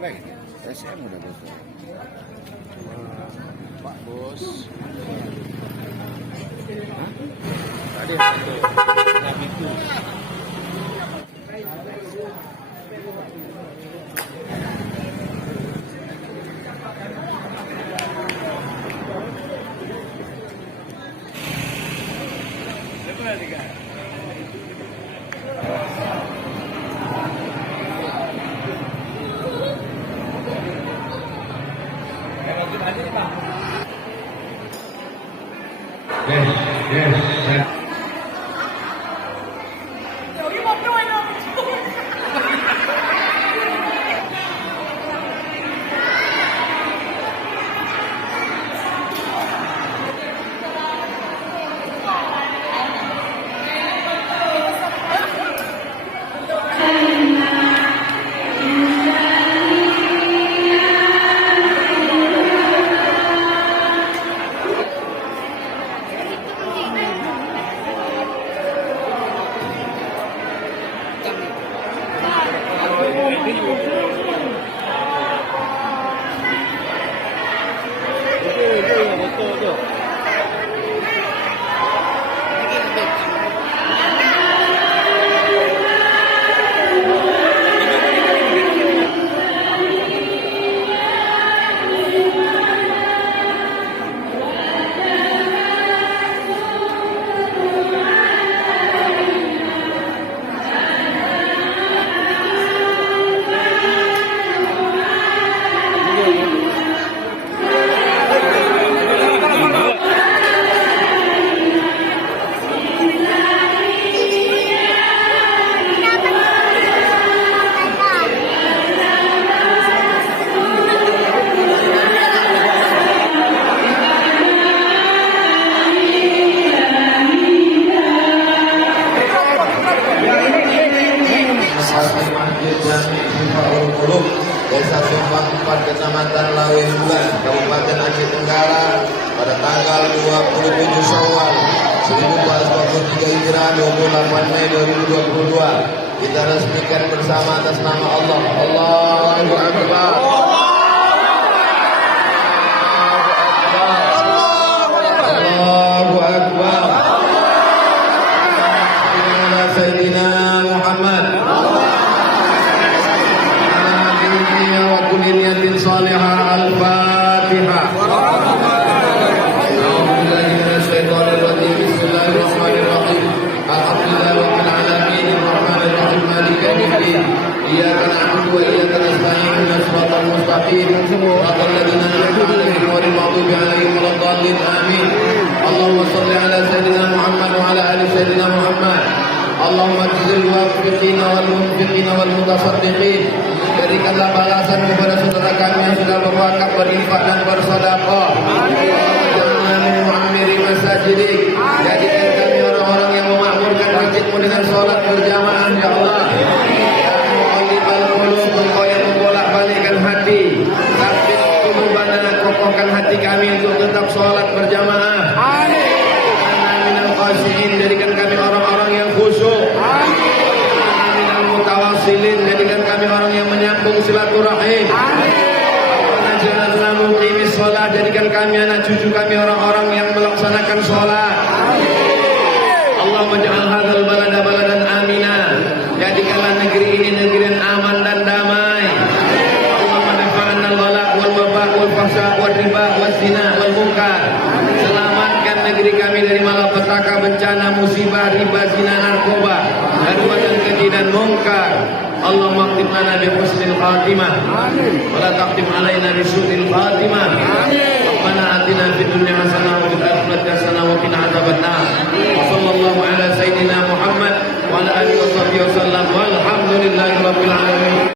Baik, SM udah bos. Pak Bos. Hah? Tadi satu. Nabi itu. Yes. Desa Sumpang 4 Kecamatan Lawe Bulan, Kabupaten Aceh Tenggara pada tanggal 27 Syawal 1443 Hijriah 28 Mei 2022 kita resmikan bersama atas nama Allah. Allahu Akbar. Allahu Akbar. Sayyidina Muhammad. Niyatin salihah al-Fatihah. A'udzubillahi minasyaitonir rajim. Bismillahirrahmanirrahim. Alhamdulillahi rabbil alamin arrahmanir rahim maliki yaumiddin. Iyyaka na'budu wa iyyaka nasta'in ihdinas siratal mustaqim siratal ladzina an'amta 'alaihim ghairil maghdubi 'alaihim waladdallin. Amin. Allahumma shalli 'ala sayyidina Muhammad wa 'ala ali sayyidina Muhammad. Allahumma jazil muwaffiqina wal munfiqina wal mutasaddiqin. Berikanlah balasan kepada saudara kami yang sudah berwakaf, berinfak dan bersedekah. Jangan mu'amiri masajidik. Jadikan kami orang-orang yang memakmurkan masjidmu dengan sholat berjamaah, ya Allah. Ya muqallibal qulub, Engkau yang membolak-balikkan hati. Tapi qulubana, kokohkan hati kami untuk tetap sholat berjamaah. Minal khashi'in, jadikan kami orang-orang yang khusyuk. Minal mutawassilin, jadikan kami orang yang menyambung silaturahim. Janganlah muqimis sholat, jadikan kami anak cucu kami orang-orang yang melaksanakan sholat. Allahumma ja'al hadzal balada baladan amina, jadikanlah negeri ini negeri yang aman dan damai. Allahumma dafa'anna al-ghala wal waba wal fahsya wal riba wal zina wal munkar. Selamatkan negeri kami dari malapetaka, bencana, musibah, riba, zina, narkoba, dan keji dan munkar. Allahumma aqtim lana bi husnil khatimah wa la taqtim alaina bi su'il khatimah. Rabbana atina fid dunya hasanah